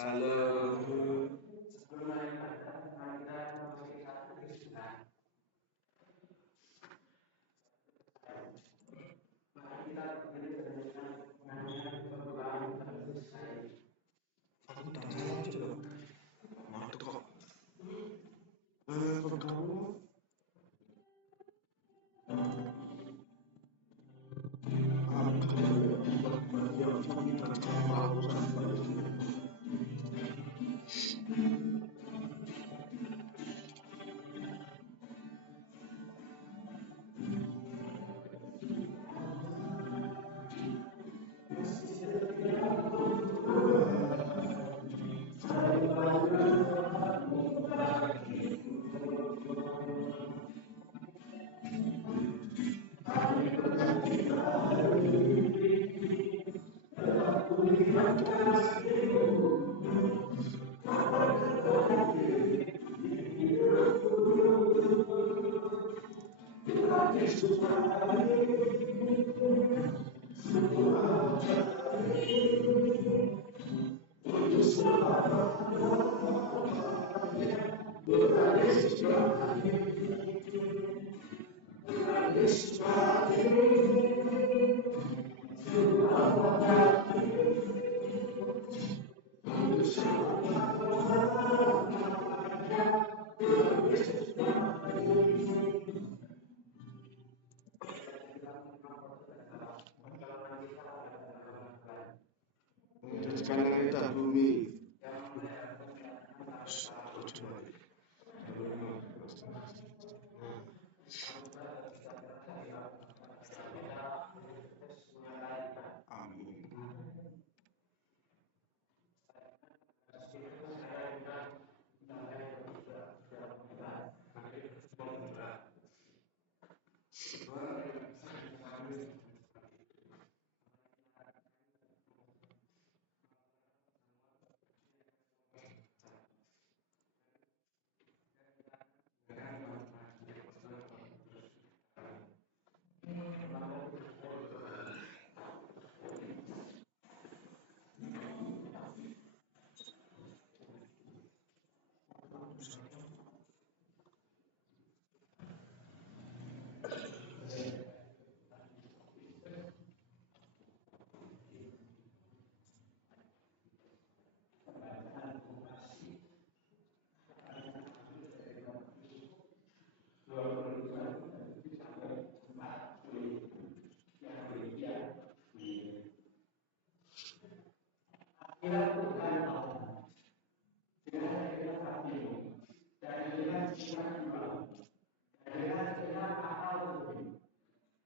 Salam. Aku tak salam coba. Ngantuk kok. Kamu sekarang kita bumi. Amin.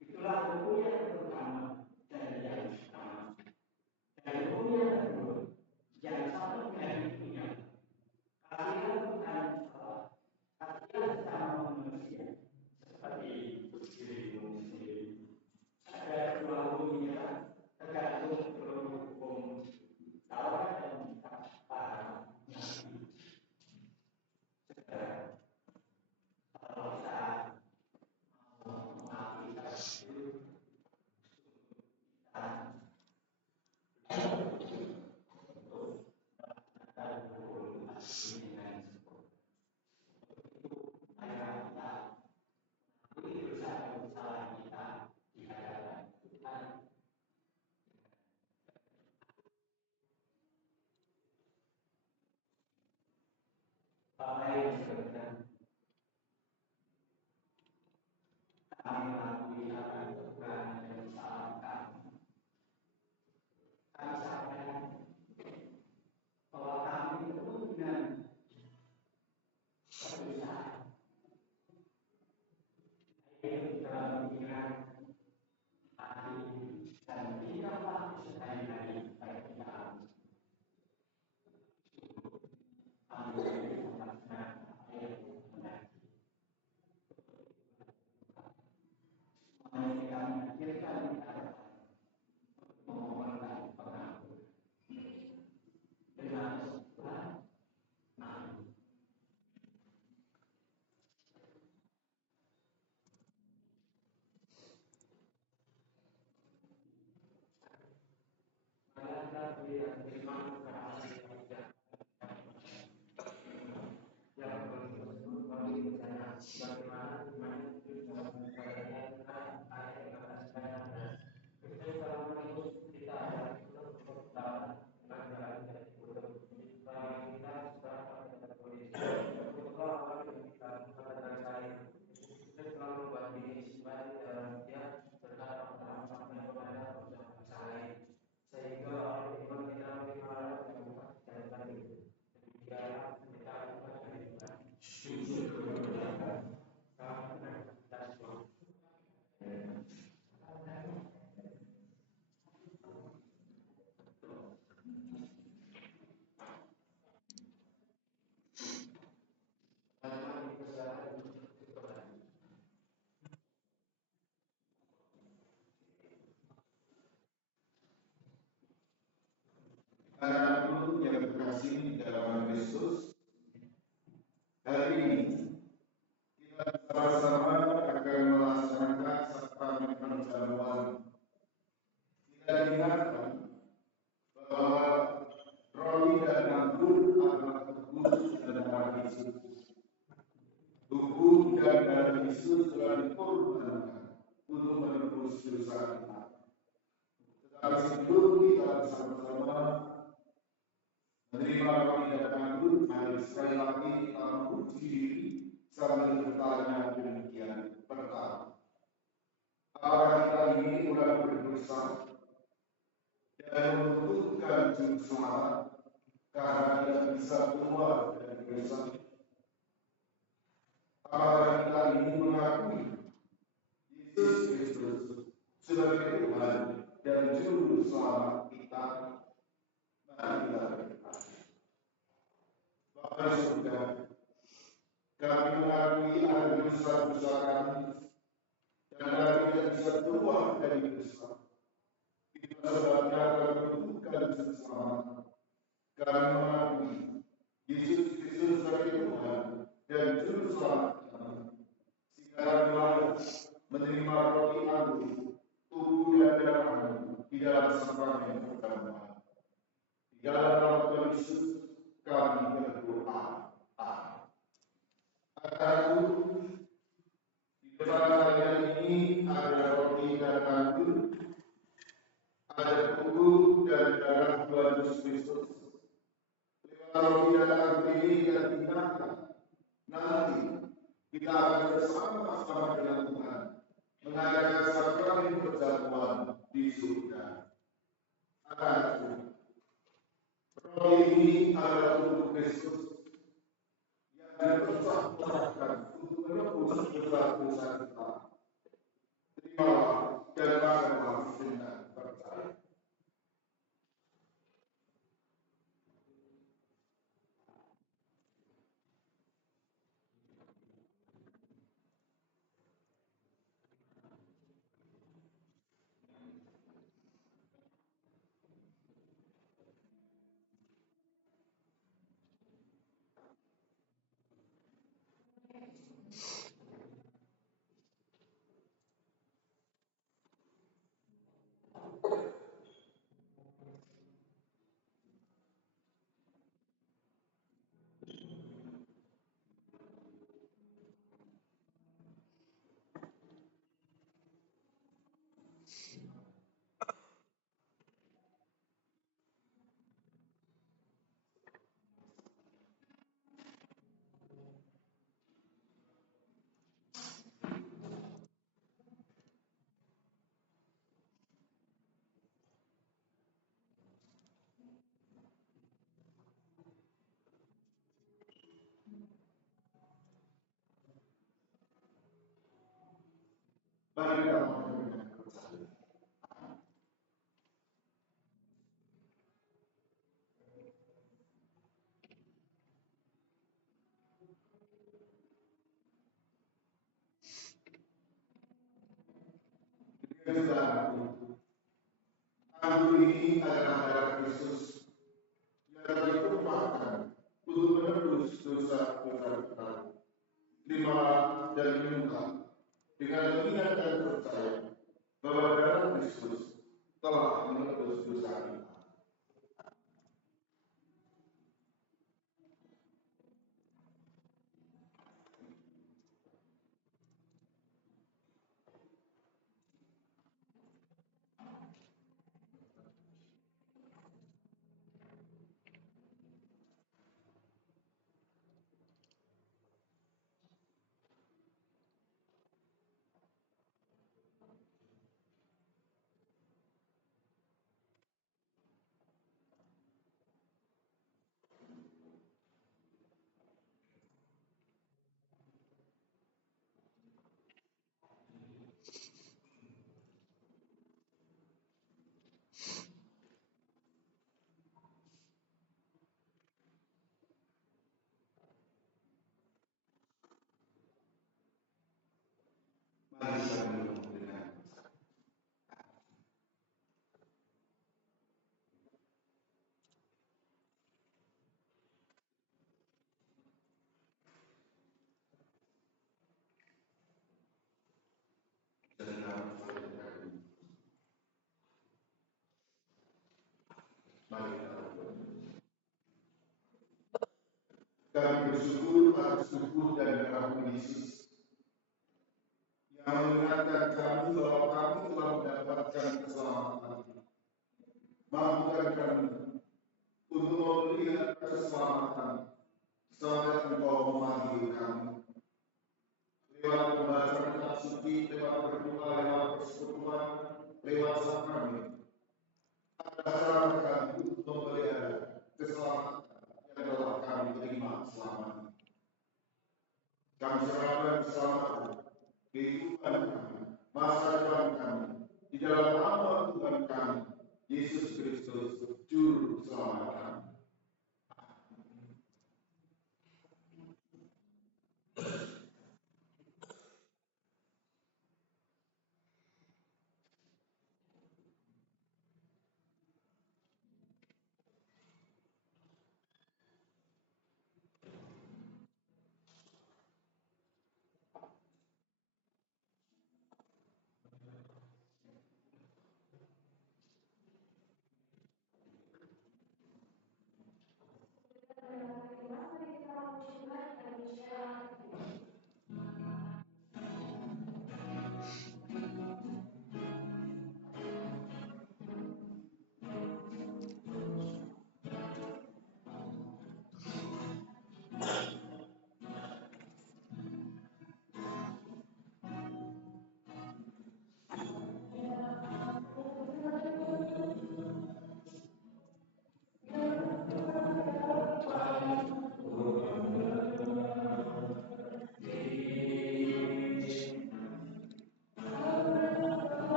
Itulah buku yang pertama dan yang pertama. Dan buku yang kedua, yang sama dengan ibunya. Kalian bukan salah, kalian sama manusia, seperti dirimu sendiri. Ada dua dunia, tergantung hukum Taurat dan kitab para nabi. Kalau saat mengaplikan itu, kita untuk melakukan hukum asli dengan sempurna. Itu adalah kita mengakui kesalahan kita di hadapan Tuhan. Bapak yang sebenarnya kami mengakui akan kekurangan dan kesalahan kami. Kami sampaikan bahwa kami penuh dengan kegelisahan, baik dalam pikiran, hati, dan tidak waktu sehari-hari bagi kami. Kami melakukan apa yang menjadi. Mari kita mengakhirkan harapan memohonkan pengampunan dengan kesimpulan. Amin. Mari kita beri terima kasih kepada kasih dalam Kristus, hari ini kita bersama-sama akan melaksanakan sakramen perjamuan. Kita ingatkan bahwa roti dan anggur adalah tubuh dan darah Yesus. Tubuh dan darah Yesus telah dikorbankan untuk menebus dosa kita. Tetapi sebelum kita bersama-sama menerima roti dan anggur, mari sekali lagi kita menguji diri sambil bertanya demikian. Pertama, apakah kita ini mulai berdosa dan membutuhkan juru selamat karena tidak bisa keluar dari dosa? Apakah kita ini mengakui Yesus Kristus sebagai Tuhan dan juru selamat kita? Mari kita berdoa. Bapa di surga, kami mengakui ada dosa-dosa kami dan kami tidak bisa keluar dari dosa. Kita sebabnya kami membutuhkan juru selamat. Kami mengakui Yesus Kristus sebagai Tuhan dan juru selamat kami. Sekarang kami menerima roti anggur, tubuh dan darah-Mu di dalam sakramen perjamuan. Di dalam nama Tuhan Yesus kami berdoa. Amin. Akan di depan kalian ini ada roti dan anggur, ada tubuh dan darah Tuhan Yesus Kristus. Lewat roti dan anggur ini kita diingatkan nanti kita akan bersama-sama dengan Tuhan mengadakan sakramen perjamuan di surga. Akan roti ini adalah tubuh Kristus yang dipecah-pecahkan untuk menebus dosa-dosa kita. Terimalah dan makanlah dengan percaya. Mari kita makan dengan percaya. Anggur ini adalah darah Kristus yang ditumpahkan untuk menebus dosa-dosa kita. Terimalah dan minumlah dengan mengingat dan percaya bahwa darah Kristus telah menebus dosa kita. atas tubuh dan darah Yesus yang mengingatkan kami bahwa kami telah mendapatkan keselamatan. Mampukan kami untuk melihat keselamatan sampai Engkau memanggil kami. Lewat pembacaan kitab suci, lewat berdoa, lewat persekutuan, lewat sakramen, ada sarana kami untuk memelihara keselamatan yang telah kami terima selama ini. Kami serahkan keselamatan, kehidupan kami, masa depan kami, di dalam nama Tuhan kami, Yesus Kristus, Juru Selamat kami.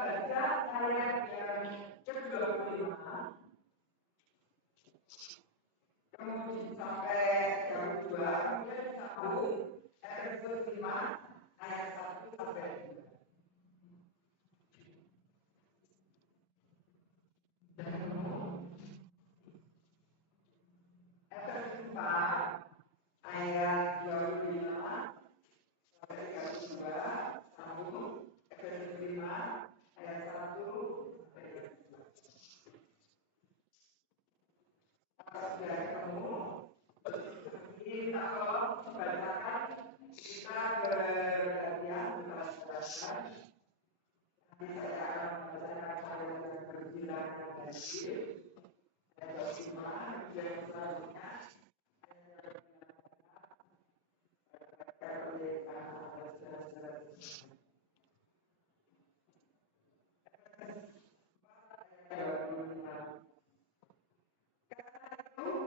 baca ayat yang ke-25 kemudian sampai yang kedua, kemudian disambung Efesus 5 ayat 1 sampai 2. Efesus 4 ayat 25 sampai 32, sambung Efesus 5 ayat 1 sampai 2. Kalau sudah ketemu, ini kalau membacakan kita bergantian membacakan. Nanti saya akan membacakan ayat yang berbilang dari ayat 25, yang selanjutnya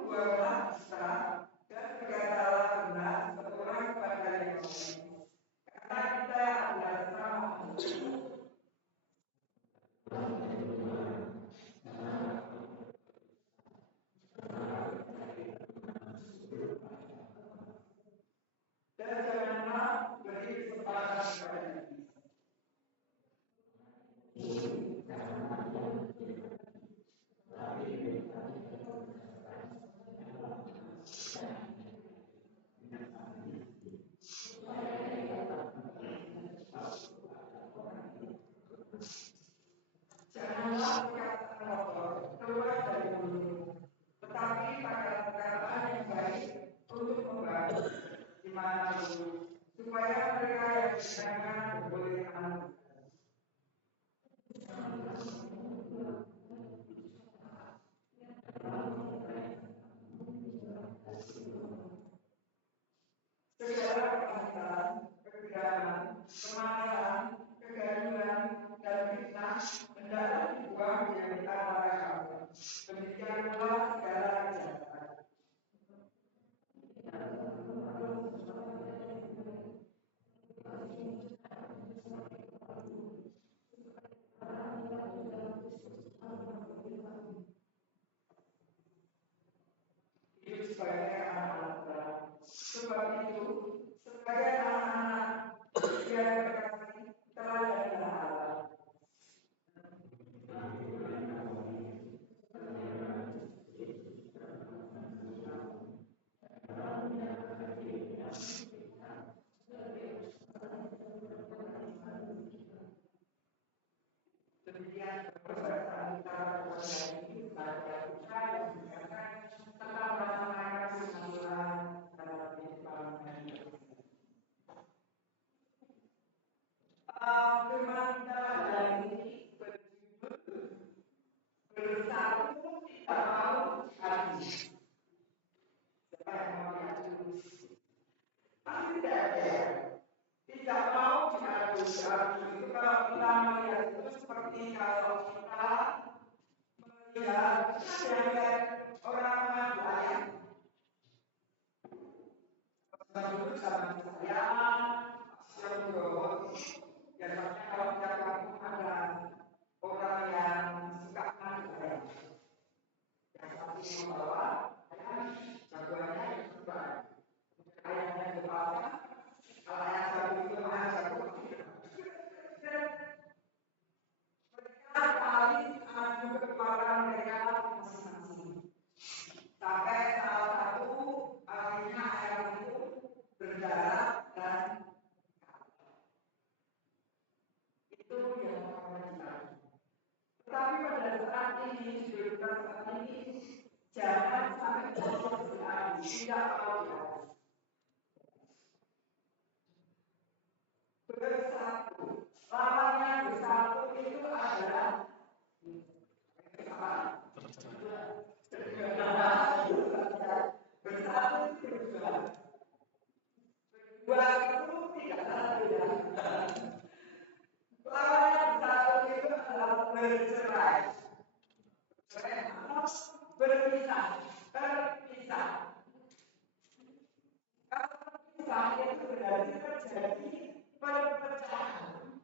buatlah dusta dan berkatalah benar seorang kepada yang lain. Karena kita adalah sama. Dan janganlah beri kesempatan kepada iblis. Janganlah perkataan kotor keluar dari mulutmu, tetapi pakai perkataan yang baik untuk membangun di mana dulu, supaya mereka yang mendengar berboleh anugerah. Segala kehangatan, kegeraman, kemarahan, kegaduhan, dan fitnah hendaklah dibuang dari antara kamu. Demikian pula segala kejahatan. Hidup sebagai anak-anak Tuhan. Sebab itu, sebagai anak-anak yang berkasih telah dari Allah. Demikian perbedaan antara keluarga ini pada kita yang mengingatkan tentang melaksanakan firman Tuhan dalam kehidupan hari. Firman kita hari ini berjudul bersatu tidak mau habis. Siapa yang mau diadu? Pasti tidak ada ya. Tidak mau diadu. Itu kalau kita melihat itu seperti kalau kita melihat orang mengadu ayam. Dulu zaman saya yang berbawa biasanya kalau tiap kampung ada orang yang suka mengadu ayam. Yang satu membawa ayam, jagoannya yang suka ayamnya dipasang. Kalau ayam satu itu ayam satu, mereka kali adu kekuatan mereka masing-masing. Sampai salah satu akhirnya ayam itu berdarah dan itu yang namanya. Tetapi pada saat ini, saat ini jangan sampai terjadi tidak mau diadu. Bersatu, lawannya bersatu itu adalah bersatu itu berdua. Berdua itu tidak satu ya. Lawannya bersatu itu adalah bercerai. Bercerai atau berpisah. Terpisah. Kalau terpisah itu berarti terjadi perpecahan.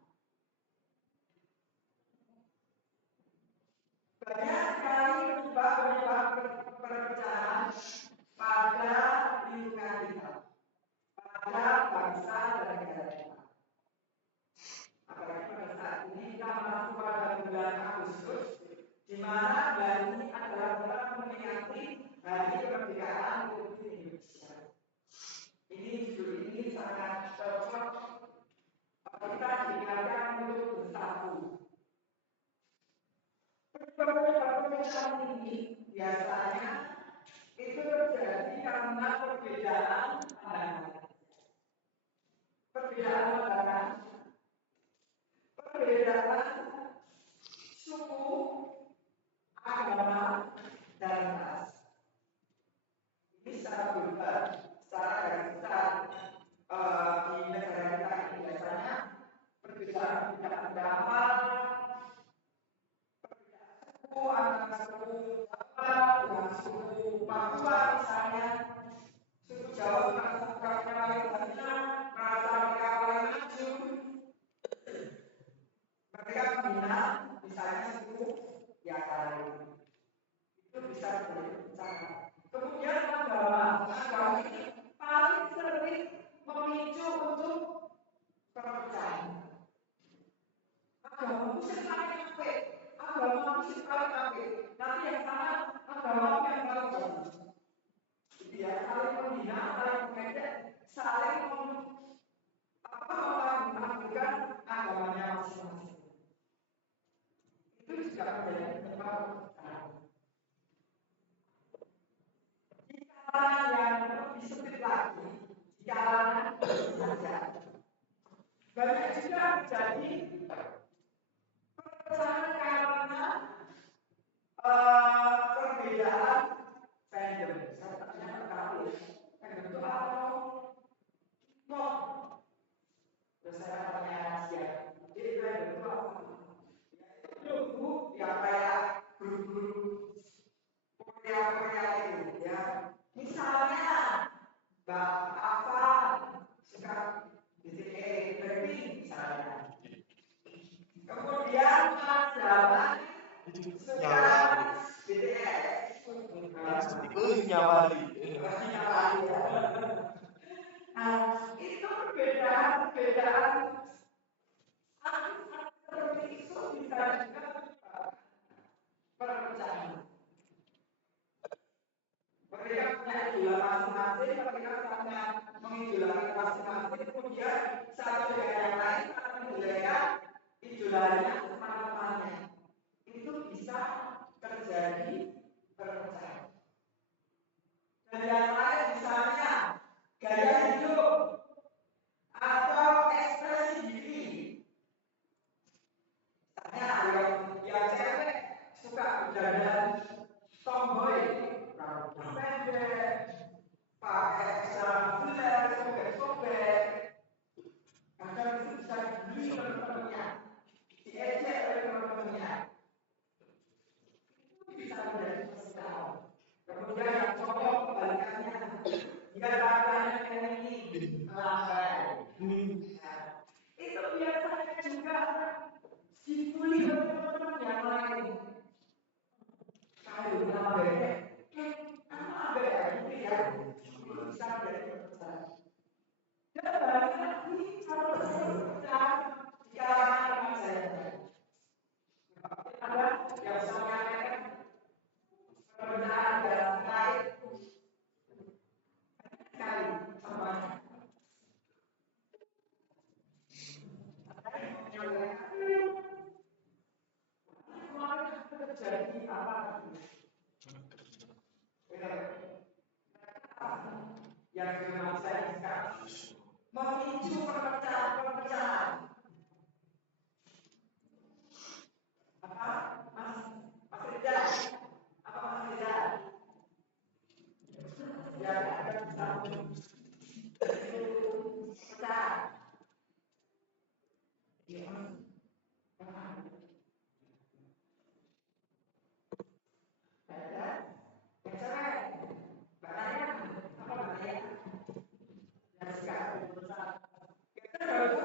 mana bulan ini adalah bulan memperingati Hari Kemerdekaan Republik Indonesia. Ini judul ini sangat cocok kita diingatkan untuk bersatu. Perbedaan ini biasanya itu terjadi karena perbedaan pandangan, perbedaan suku, agama, dan ras. Ini secara global, secara garis besar di negara kita ini biasanya perbedaan pendapat, suku antara suku Jawa dengan suku Papua misalnya, suku Jawa merasa mereka paling banyak, merasa mereka paling maju, mereka membina misalnya suku yang lain, itu bisa berbicara. Kemudian agama ini paling sering memicu untuk perpecahan. Agama muslim paling apik, agama muslim paling apik. Nanti yang sana agama yang paling bagus. Ya, saling menghina, saling mengejek, saling mengagungkan agamanya masing-masing. Itu juga menjadi penyebab perpecahan. Yang lebih sempit lagi, di kalangan saja. Banyak juga terjadi perpecahan karena perbedaan fandom. Saya tanya tahu fandom itu apa? Pop. Terus saya tanya siapa? Jadi fandom itu apa? Grup yang kayak grup-grup Korea itu, ya. Misalnya Mbak Ava suka BTS, Blackpink misalnya. Kemudian Mas Daman suka BTS. Nyawari. Nah, itu perbedaan seperti itu bisa juga perpecahan. Mereka punya idola masing-masing, mereka punya mengidolakan masing-masing, kemudian satu dengan yang lain akan menjelekan idolanya teman-temannya. Itu bisa terjadi perpecahan. Dan yang lain misalnya gaya hidup atau ekspresi diri. Misalnya yang cewek suka berdandan tomboy, pendek, pakai celana bulan, sobek-sobek. Kadang itu bisa dibeli oleh teman-temannya, diejek oleh teman-temannya. Itu bisa menjadi persoalan. Kemudian yang cowok kebalikannya, dia pakaiannya kayak ini, melambai. Itu biasanya juga dibully oleh teman-teman yang lain. Kalau melambai, itu ya, itu bisa menjadi persoalan. Dan banyak lagi kalau perpecahan di kalangan remaja yang lain. Ada yang saya katakan perpecahan dalam kait sekali semuanya. Kemarin terjadi apa? Yang remaja yang sekarang memicu perpecahan. Apa? Mas Rizal? Apa Mas Rizal? Ya, ada satu pecah. Ya, ada yang cerai. Mbak Raya, apa Mbak Raya? Yang sekarang berusaha. Kita baru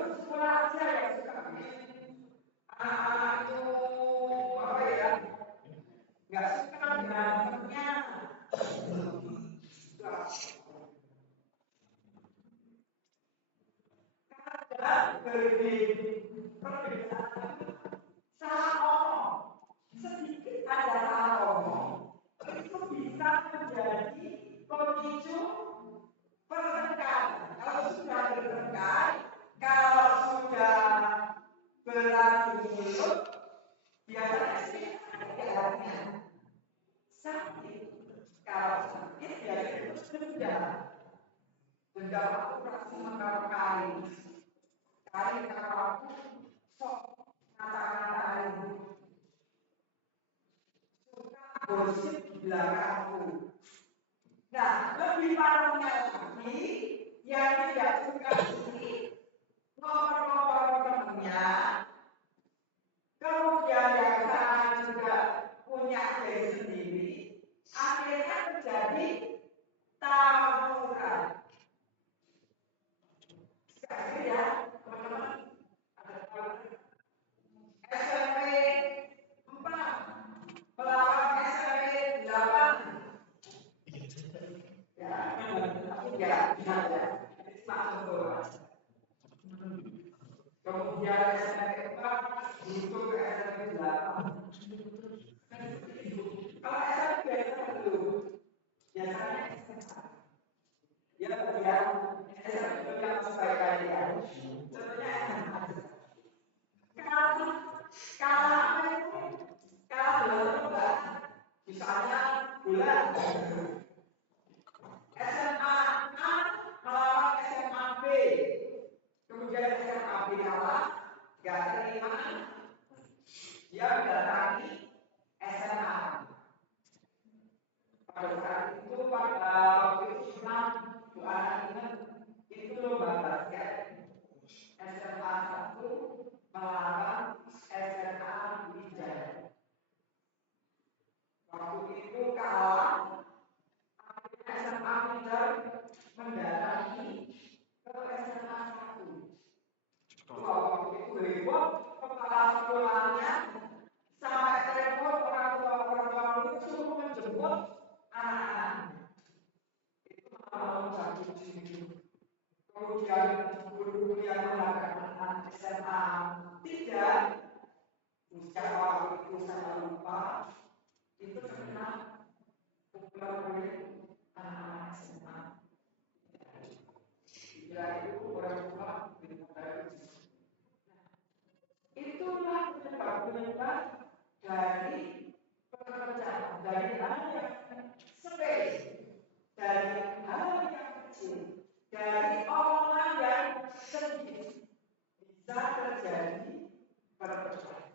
denda. Denda waktu pasti mengkali. Kali waktu sok kata-katain. Suka gosip di belakangku. Nah, lebih parahnya lagi, yang tidak suka ini ngobrol-ngobrol temennya, kemudian yang sana juga punya diri sendiri, akhirnya terjadi tawuran. Sekali ya, teman-teman, ada tawuran. SMP 4 melawan SMP 8. Ya, tapi ya, bisa ya. Ini cuma contoh. Kemudian SMP 4 untuk ke SMP 8. Kalau SMP biasanya belum. Biasanya SMA. Ya, kemudian SMP itu yang sebaik kalian. Contohnya SMA. Kalau apa itu? Kalau lomba, misalnya bulan SMA A melawan SMA B, kemudian SMA B kalah, nggak terima, dia mendatangi SMA. Pada saat itu pada waktu itu pernah Bu anak ingat itu lomba basket SMA 1 melawan SMA Wijaya. Waktu itu kalah, SMA Wijaya mendatangi ke SMA 1. Waktu itu heboh, kepala sekolahnya sampai telepon orang tua itu suruh menjemput anak-anak. Itu malam jam 7. Kemudian guru yang mengadakan anak SMA 3, siapa waktu itu saya lupa, itu terkena pukulan oleh anak-anak SMA. Ya itu orang tua itulah penyebab dari pekerjaan, dari hal yang sepele, dari hal yang kecil, dari orang yang sedikit bisa terjadi perpecahan.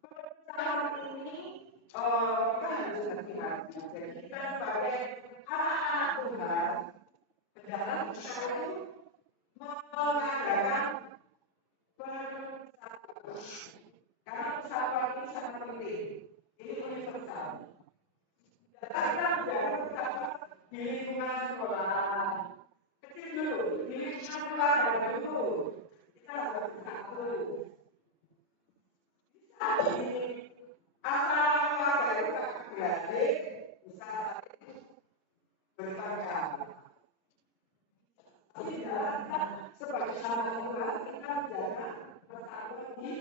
Perpecahan ini kita harus hati-hati. Jadi kita sebagai anak-anak Tuhan, dalam kita itu mengadakan persatuan. Karena persatuan ini sangat penting. Ini universal. Dan kita menjaga persatuan di lingkungan sekolah. Kecil dulu, di lingkungan keluarga dulu. Kita harus bersatu. Bisa di antara keluarga itu berarti bisa saling bertengkar. Tidak, sebagai anak Tuhan kita menjaga persatuan di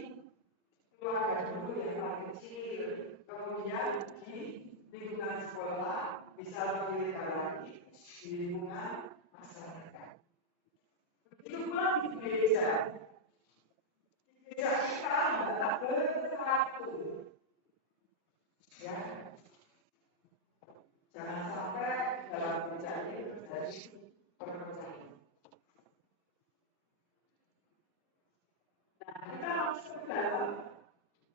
keluarga dulu yang paling kecil, kemudian di lingkungan sekolah, bisa lebih lebar lagi di lingkungan masyarakat. Begitu pula di gereja. Di gereja kita adalah bersatu. Ya, jangan sampai dalam gereja ini terjadi perpecahan. Kita masuk ke dalam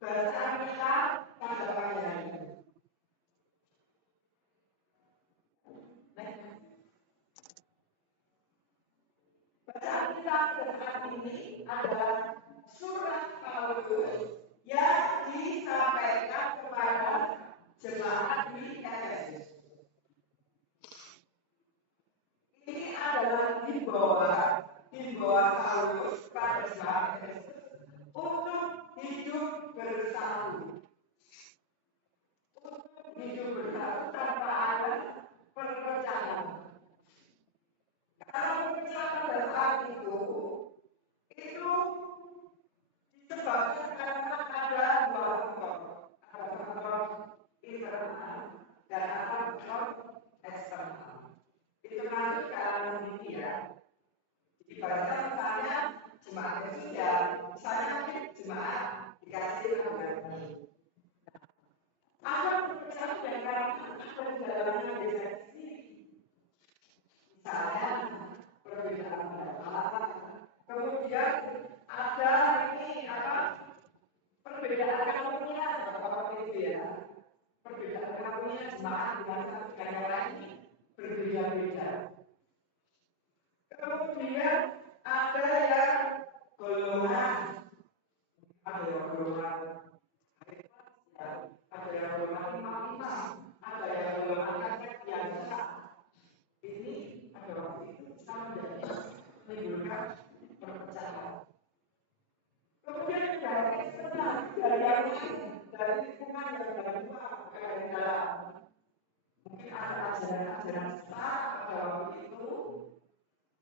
bacaan kita pada pagi hari ini. Bacaan kita pada hari ini adalah surat Paulus yang disampaikan kepada jemaat di Efesus. Ini adalah himbauan Paulus pada jemaat Efesus untuk hidup bersatu. Untuk hidup bersatu tanpa ada perpecahan. Karena perpecahan pada saat itu disebabkan karena ada dua faktor. Ada faktor internal dan ada faktor eksternal. Internal itu karena sendiri ya. Jadi ibaratnya misalnya jemaat itu ya, misalnya mungkin jemaat dikasih lagu ini. perbedaan karunia Bapak itu ya. Perbedaan karunia jemaat dengan satu dengan yang lain ini berbeda-beda. Kemudian ada yang golongan, ada yang golongan ada yang golongan imam-imam, ada yang golongan kakek biasa. Ini ada waktu itu bisa menimbulkan perpecahan. Kemudian dari eksternal, dari yang lain, dari lingkungan yang dari luar, dari dalam. Mungkin ada ajaran-ajaran sesat pada waktu itu,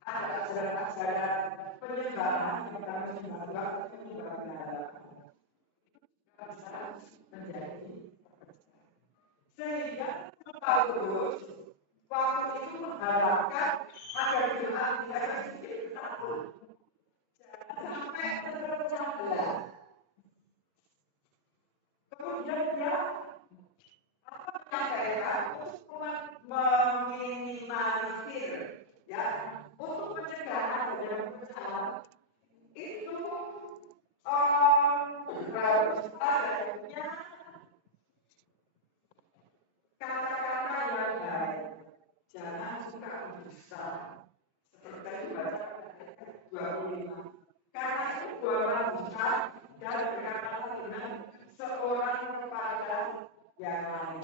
ada ajaran-ajaran penyebaran yang kami menyebar kebenaran. Bisa menjadi sehingga Paulus waktu itu mengharapkan agar jemaat di Efesus satu jangan sampai terpecah belah. Kemudian dia menyampaikan untuk meminimalisir, ya, untuk mencegah adanya perpecahan itu harus adanya kata-kata yang baik, jangan suka berdusta. Seperti itu baca ayat 25. Karena itu buatlah dusta dan berkatalah dengan seorang kepada yang lain.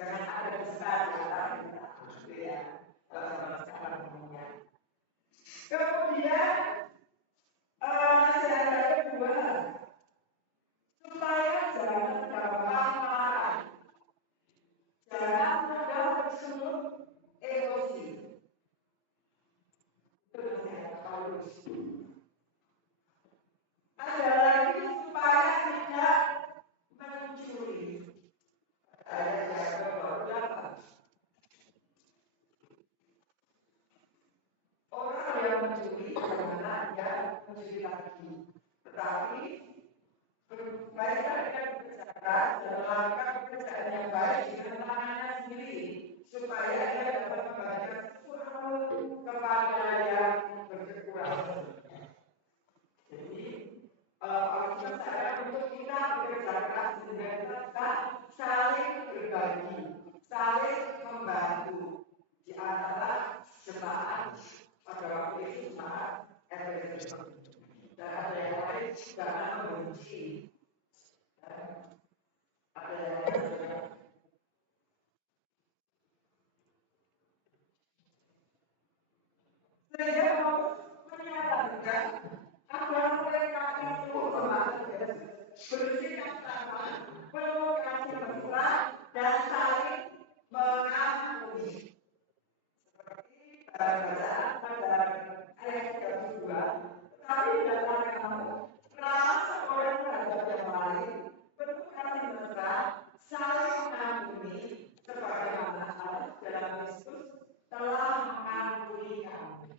Jangan ada dusta di antara kita, ya. Kalau sekarang ngomongnya. Kemudian nasihat yang kedua, supaya jangan gampang marah. Jangan mudah tersulut emosi. Itu nasihat Paulus. Ada lagi supaya tidak mencuri. Ayat yang ke-28. Orang yang mencuri janganlah dia mencuri lagi, tetapi berbaiklah dengan berbicara dan melakukan pekerjaan yang baik dengan tangannya sendiri, supaya dia dapat membagikan sesuatu kepada yang berkekurangan. Jadi, Alkitab saya untuk kita bekerja keras sehingga kita saling berbagi, saling membantu di antara jemaat pada waktu itu jemaat Efesus. Dan ada yang lain jangan membenci. Ada yang lain. Sehingga Paulus menyatakan agar mereka itu jemaat bersikap sama, penuh kasih mesra dan saling mengampuni. Seperti bacaan pada ayat 32. Tetapi dalam kamu ramah seorang terhadap yang lain, penuh kasih mesra, saling mengampuni, sebagaimana Allah dalam Kristus telah mengampuni kamu.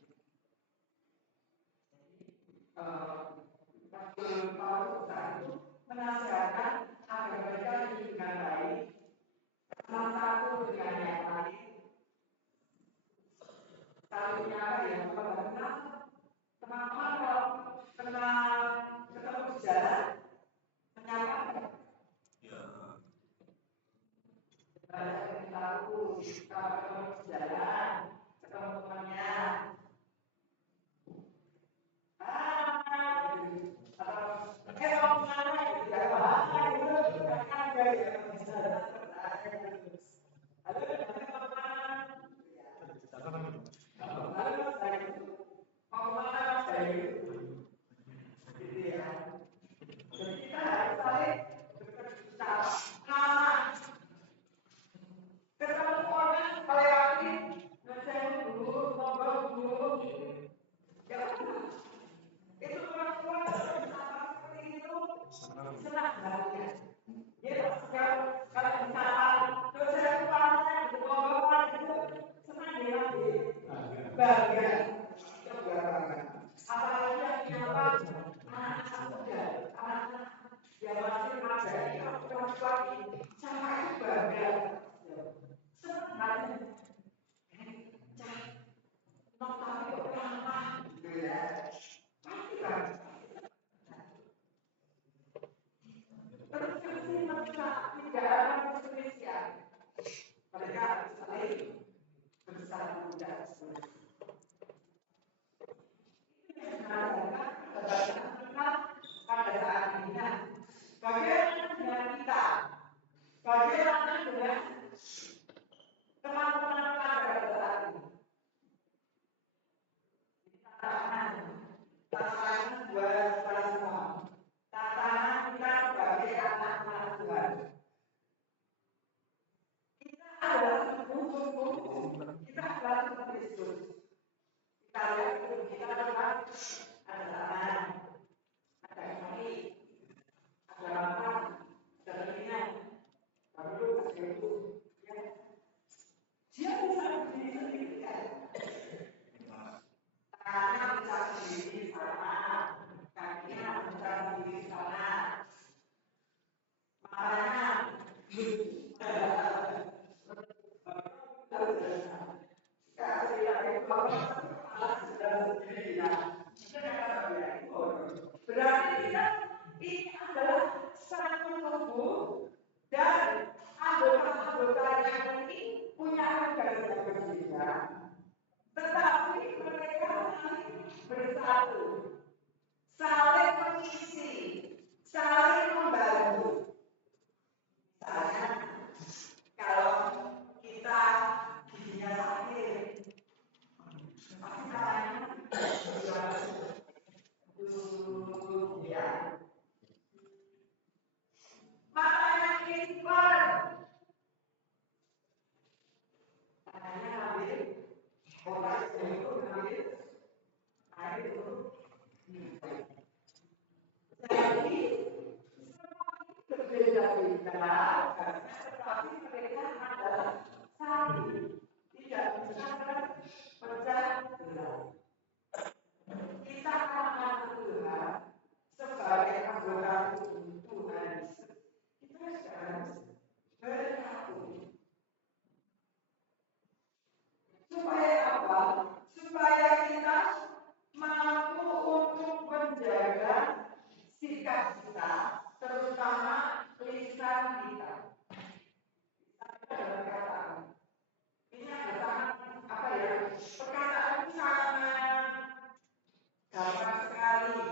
berbeda, tetapi mereka adalah satu, tidak bisa berpecah belah. Kita akan Tuhan sebagai anggota tubuh Tuhan Yesus. Kita harus bersatu. Supaya apa? Supaya kita mampu untuk menjaga sikap kita, terutama lisan kita. Ini adalah apa ya? Perkataan itu sangat gampang sekali,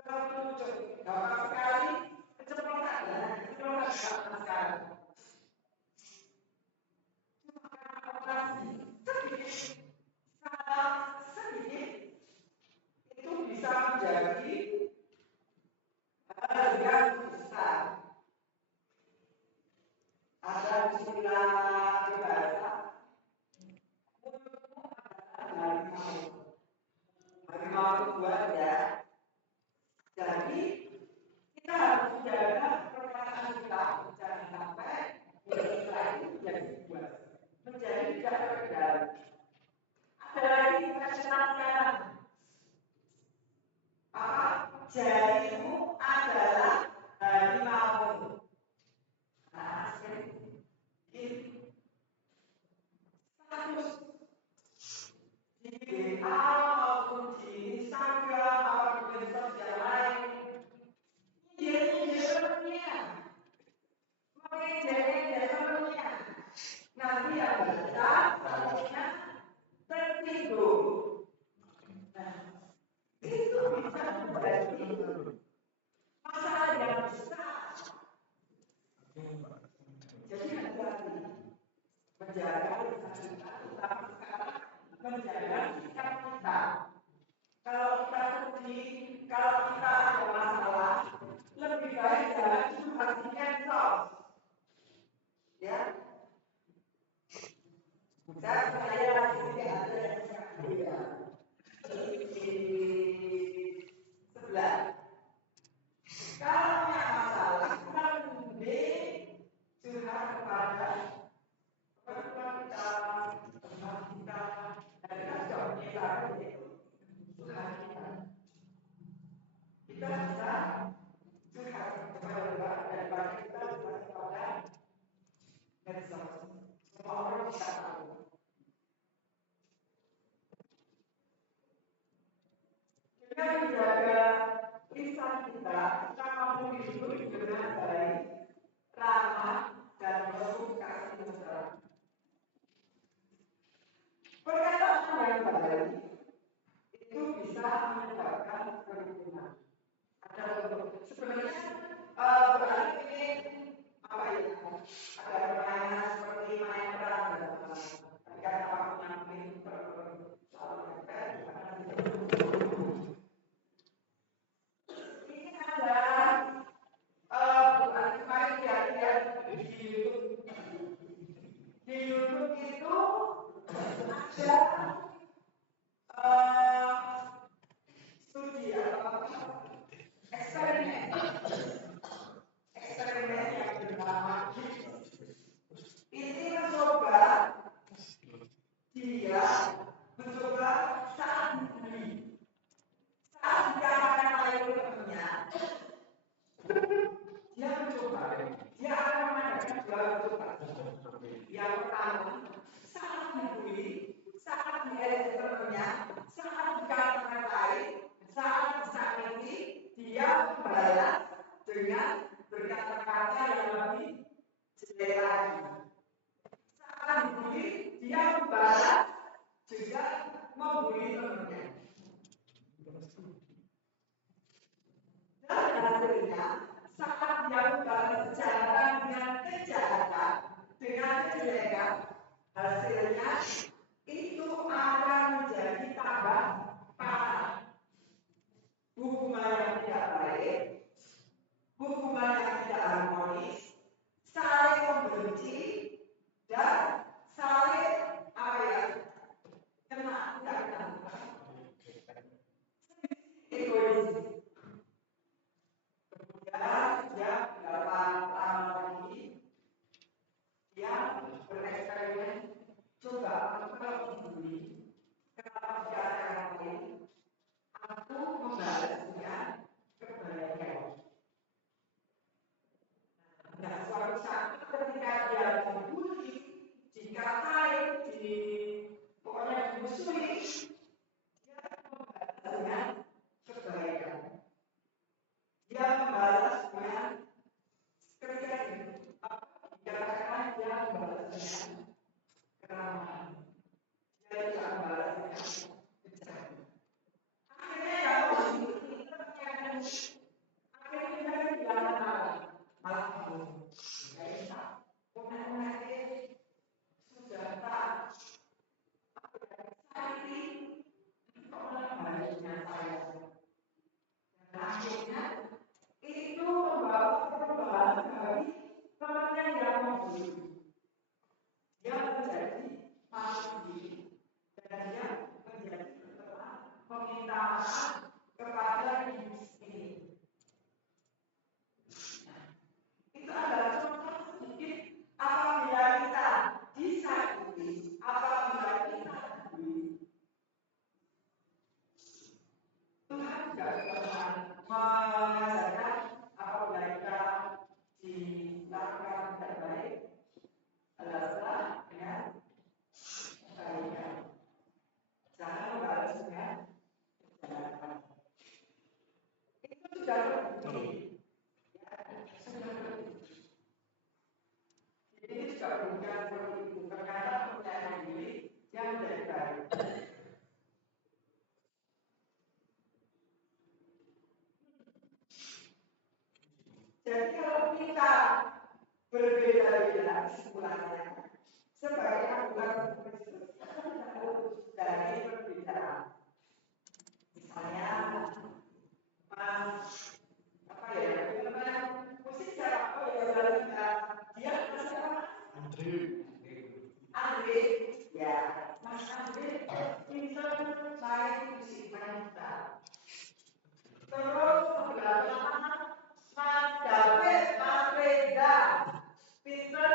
kerucut, gampang sekali, keceplosan sekali. Cuma karena operasi sedikit, salah sedikit, itu bisa menjadi hal yang besar. Ada istilah berbahasa, mulutmu adalah harimau itu buat ya. Jadi kita harus menjaga perkataan kita, jangan sampai mulut kita itu menjadi buat, menjadi tidak terkendali. Ada lagi kata sekarang, apa? Jarimu adalah harimau. Nah, ini status di WA maupun di Instagram atau di sosial lain, ini sebenarnya, sebenarnya nanti yang baca statusnya tersinggung. Nah, itu bisa menjadi masalah yang besar. Jadi hati-hati menjaga lisan kita, terutama sekarang menjaga sikap kita. Kalau kita sedih, kalau kita ada masalah, lebih baik jangan curhat di medsos. Ya, saya di sini ada yang di sebelah. Kalau punya masalah, mending curhat kepada orang kita, teman kita, dan kita sudah punya cara itu Tuhan kita. Kita bisa curhat kepada Tuhan daripada kita curhat kepada medsos. Semua orang bisa tahu. Dengan menjaga lisan kita, kita mampu hidup dengan baik, ramah, dan penuh kasih mesra. Perkataan yang baik itu bisa menyebabkan kerukunan. Ada sebenarnya berarti ingin apa ya? Ada permainan seperti main perang ketika orang menyampaikan soal ini ada bukan kemarin lihat di YouTube. Di YouTube itu ada studi atau eksperimen yang bernama ini mencoba saat dibeli, saat dikatakan oleh temannya, dia akan mengadakan dua coba. Yang pertama, saat dibeli, saat diedit temannya, saat dikatakan lain, saat disakiti, dia membalas dengan berkata-kata yang lebih jelek lagi. Saat dibuli, dia membalas juga membuli temannya. Dan hasilnya, saat dia membalas kejahatan dengan kejahatan, dengan kejelekan, hasilnya itu akan menjadi tambah parah. Hubungan yang tidak baik, hubungan yang tidak harmonis, saling membenci, dan saling egois. Kemudian dia 8 tahun juga bukan seperti itu. Ternyata percaya diri yang menjadi baik. Jadi kalau kita berbeda-beda kesimpulannya, sebaiknya bukan Kristus, dari perbedaan. Misalnya, apa ya, musik siapa? Oh ya, dia siapa? Andre, ya, Mas Andre, pintar main musik, main gitar. Terus sebelahnya Mas David, Mas Reza, pintar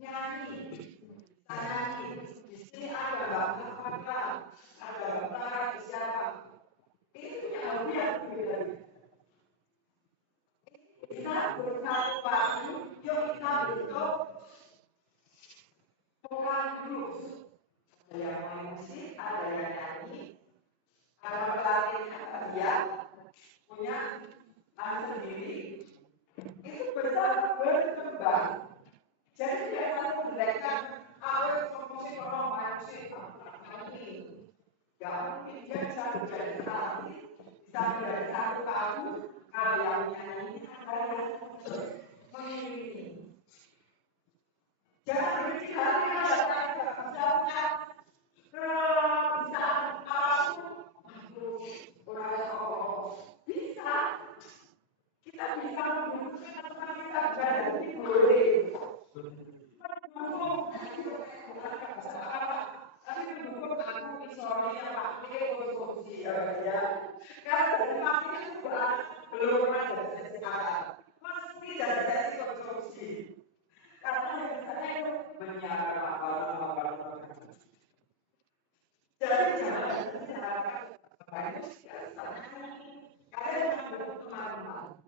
nyanyi, bisa nyanyi. Di sini ada Mbak Fadla, ada Mbak Tara, siapa? Ini punya hobi yang berbeda-beda. Kita bersatu padu, yuk kita bentuk vokal grup. Ada yang main musik, ada yang nyanyi, ada pelatihnya, dia punya sendiri. Itu besar berkembang. Jadi tidak selalu menjelekkan musik orang main musik ini. Gak mungkin dia bisa menjadi satu, bisa menjadi satu kamu. Kalau yang nyanyi ada yang mengiringi. Jangan berhenti hati ada misalnya bisa apapun orang bisa kita bisa menggunakan apa kita jadi boleh tapi mendukung aku misalnya pakai konsumsi ya karena dari pakai itu belum pernah jadi sekarang mesti jadi sesi konsumsi karena misalnya itu menyiapkan apa jadi jangan diharapkan bagus kalian mendukung teman-teman.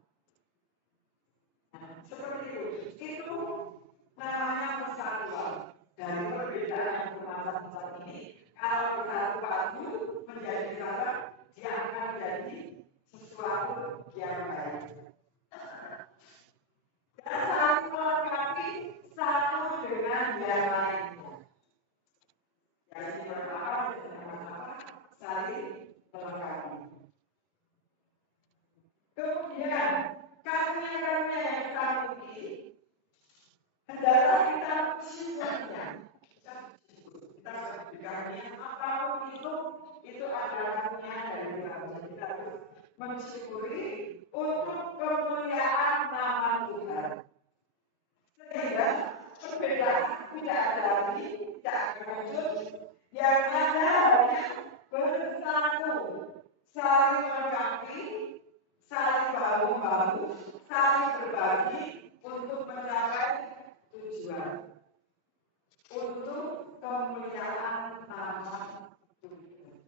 Seperti itu namanya persatuan dari perbedaan yang bermacam-macam ini. Kalau bersatu padu menjadi satu, dia akan menjadi sesuatu yang baik. Dan saling melengkapi satu dengan yang lainnya. Yang pertama saling melengkapi. Kemudian karunia-karunia yang kita miliki adalah kita bersyukurnya. Kita berkarunia apapun itu adalah karunia dari Tuhan. Jadi kita harus mensyukuri untuk kemuliaan nama Tuhan. Sehingga perbedaan tidak ada lagi, tidak muncul. Yang ada hanya bersatu, saling melengkapi, saling bahu-bahu, saling berbagi untuk mencapai tujuan. Untuk kemuliaan nama Tuhan.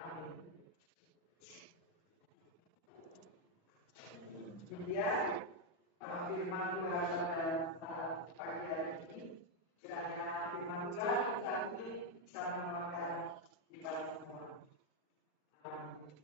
Amin. Kemudian firman Tuhan pada saat pagi hari ini, kiranya firman Tuhan saat ini bisa menolongkan kita semua. Amin.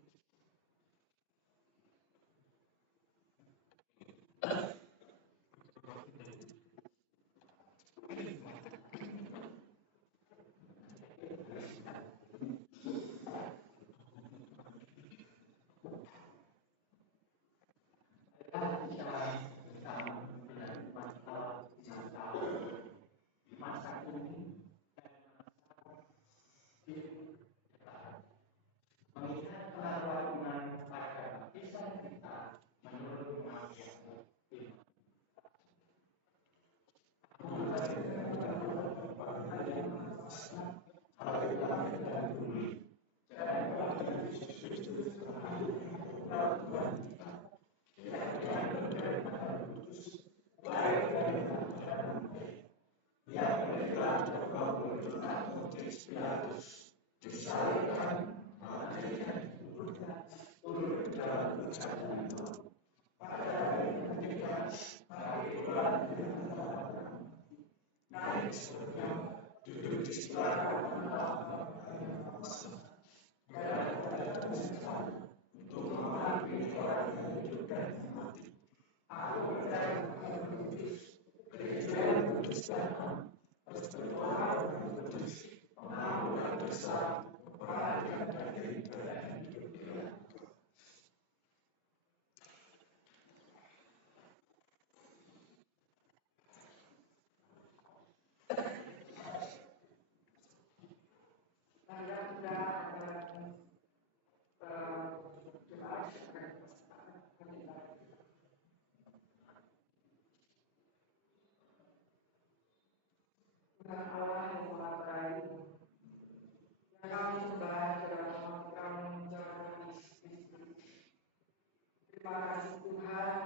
terima kasih Tuhan,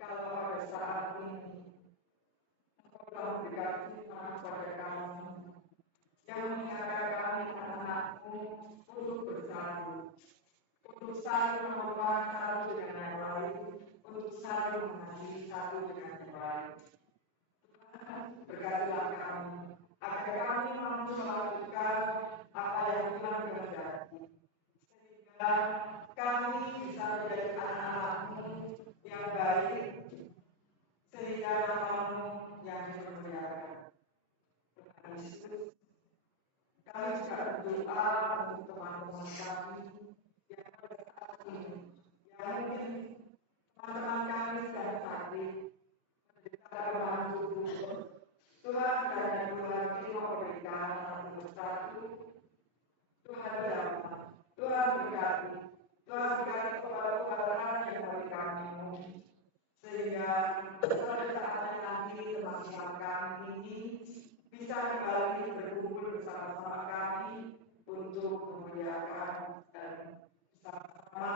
kalau pada saat ini Engkau telah memberikan firman kepada kami, yang mengingatkan kami anak-anak-Mu untuk bersatu, untuk saling menopang satu dengan yang lain, untuk saling mengasihi satu dengan yang lain. Tuhan, berkatilah kami, agar kami mampu melakukan apa yang Tuhan kehendaki, sehingga kami bisa menjadi anak-anak-Mu yang baik, sehingga nama-Mu yang dimuliakan. Tuhan Yesus, kami juga berdoa untuk teman-teman kami yang pada saat ini, yang mungkin teman-teman kami sedang sakit, menderita kelemahan tubuh. Tuhan, kiranya Tuhan terima mereka satu persatu. Tuhan jamah, Tuhan berkati, Tuhan berkati kepala-kepala yang mereka minum, sehingga pada saatnya nanti teman-teman kami ini bisa kembali berkumpul bersama-sama kami untuk memuliakan dan bersama-sama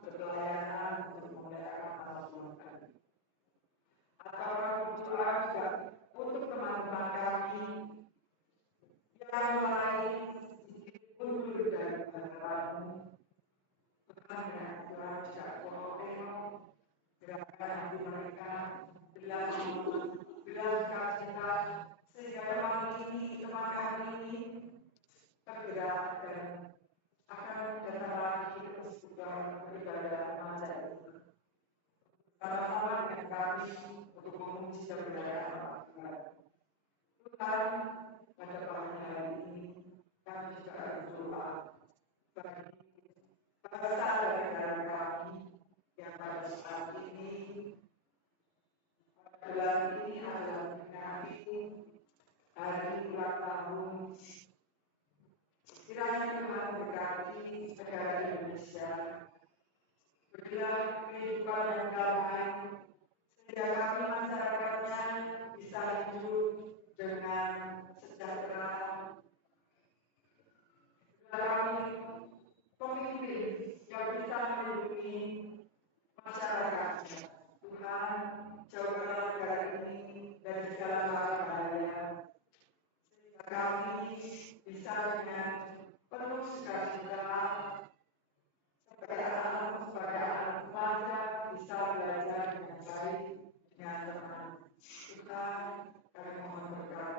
berpelayanan untuk memuliakan Allah Tuhan kami. Atau berdoa juga untuk teman-teman kami yang lain sedikit mundur dari kebenaran-Mu. Tuhan, ya Tuhan juga tolong gerakan hati mereka, belas sukacita, sehingga teman kami ini tergerak dan akan datang lagi terus beribadah remaja itu. Sama-sama dengan kami untuk memuji dan memuliakan Allah Tuhan. Tuhan, pada pagi hari ini kami juga berdoa bagi bangsa dan negara kami yang pada saat ini, pada bulan ini adalah memperingati hari ulang tahun. Kiranya Tuhan berkati negara Indonesia, berilah kehidupan yang damai, sehingga kami masyarakatnya bisa hidup dengan sejahtera. Kami pemimpin yang bisa melindungi masyarakatnya. Tuhan, jauhkanlah negara ini dari segala hal bahaya, sehingga kami bisa dengan penuh sukacita sebagai anak remaja bisa belajar dengan baik dengan tenang. Tuhan, kami mohon berkat.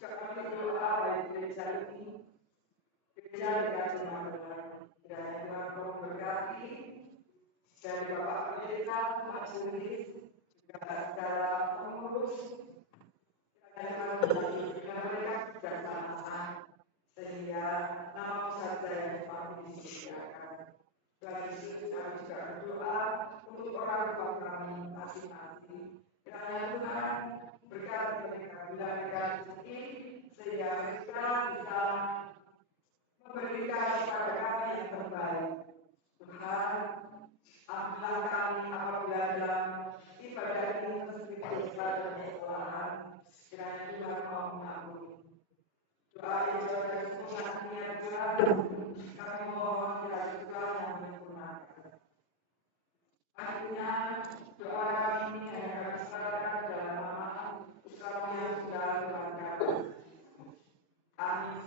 Juga kami berdoa bagi gereja ini, gereja Gajah Mada, kiranya Tuhan tolong berkati dari Bapak Pendeta, majelis, juga segala pengurus, kiranya Tuhan dengan mereka bersama, sehingga nama saja yang kami disediakan. Tuhan Yesus, kami juga berdoa untuk orang tua kami masing-masing. Kiranya Tuhan berkati mereka bila mereka rezeki, sehingga mereka bisa memberikan kepada kami yang terbaik. Tuhan, ambillah kami apabila dalam ibadah ini tersebut besar dan kesalahan. Kiranya Tuhan mau mengampuni. Doa yang jauh dari sempurna niat Tuhan, kami mohon kiranya Tuhan yang menyempurnakan. Akhirnya doa kami ini hanya kami serahkan dalam nama Kami yang sudah Tuhan kami. Amin.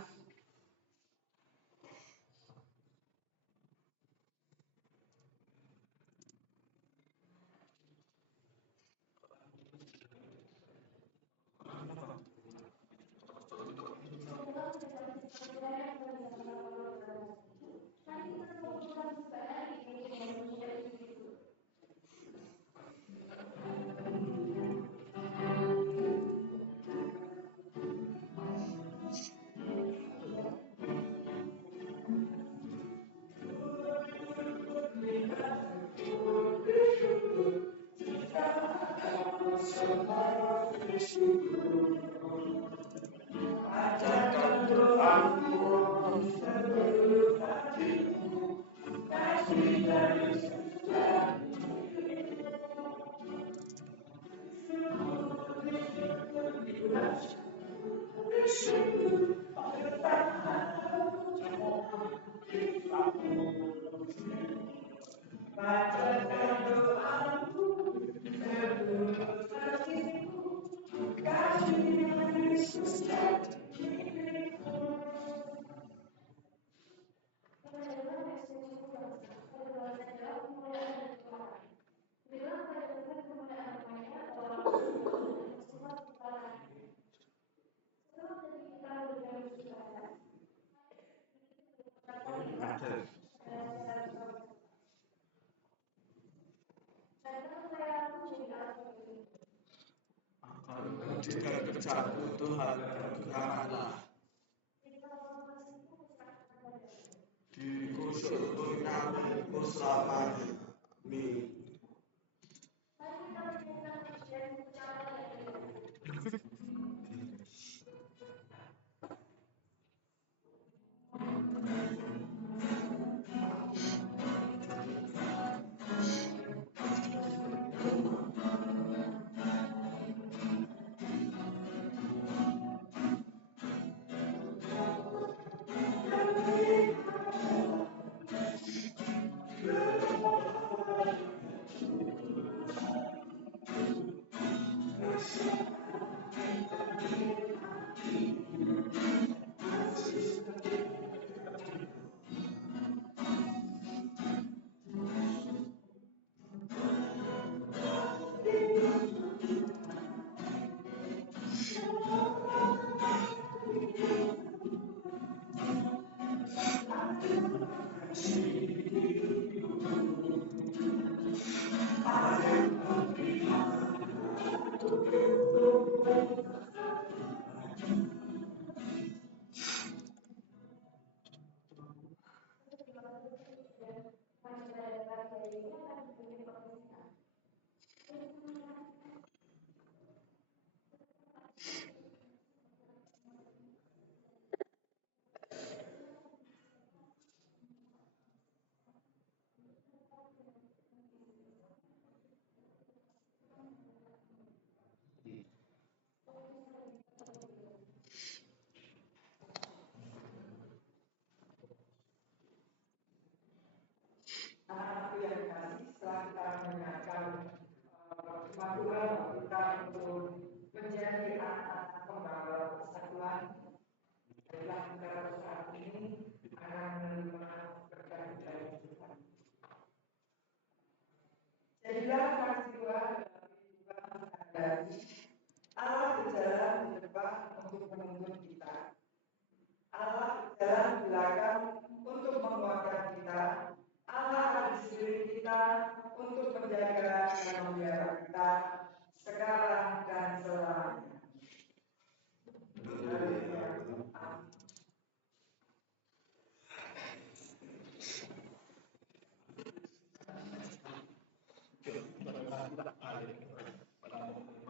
Akan menjadikan kerjaanku Tuhan dan geranganlah. Diriku seluruh nyamin selamanya. Amin. Anak-anakku yang dikasih, setelah kita mendengarkan firman Tuhan, kita untuk menjadi anak-anak pembawa persatuan. Baiklah kita saat ini akan menerima berkat dari Tuhan. Jadilah kasih Tuhan dalam kehidupan sehari-hari. Allah berjalan di depan untuk menuntun kita. Allah berjalan di belakang untuk menguatkan kita. Allah ada di sekeliling kita untuk menjaga dan memelihara kita sekarang dan selamanya. Amin.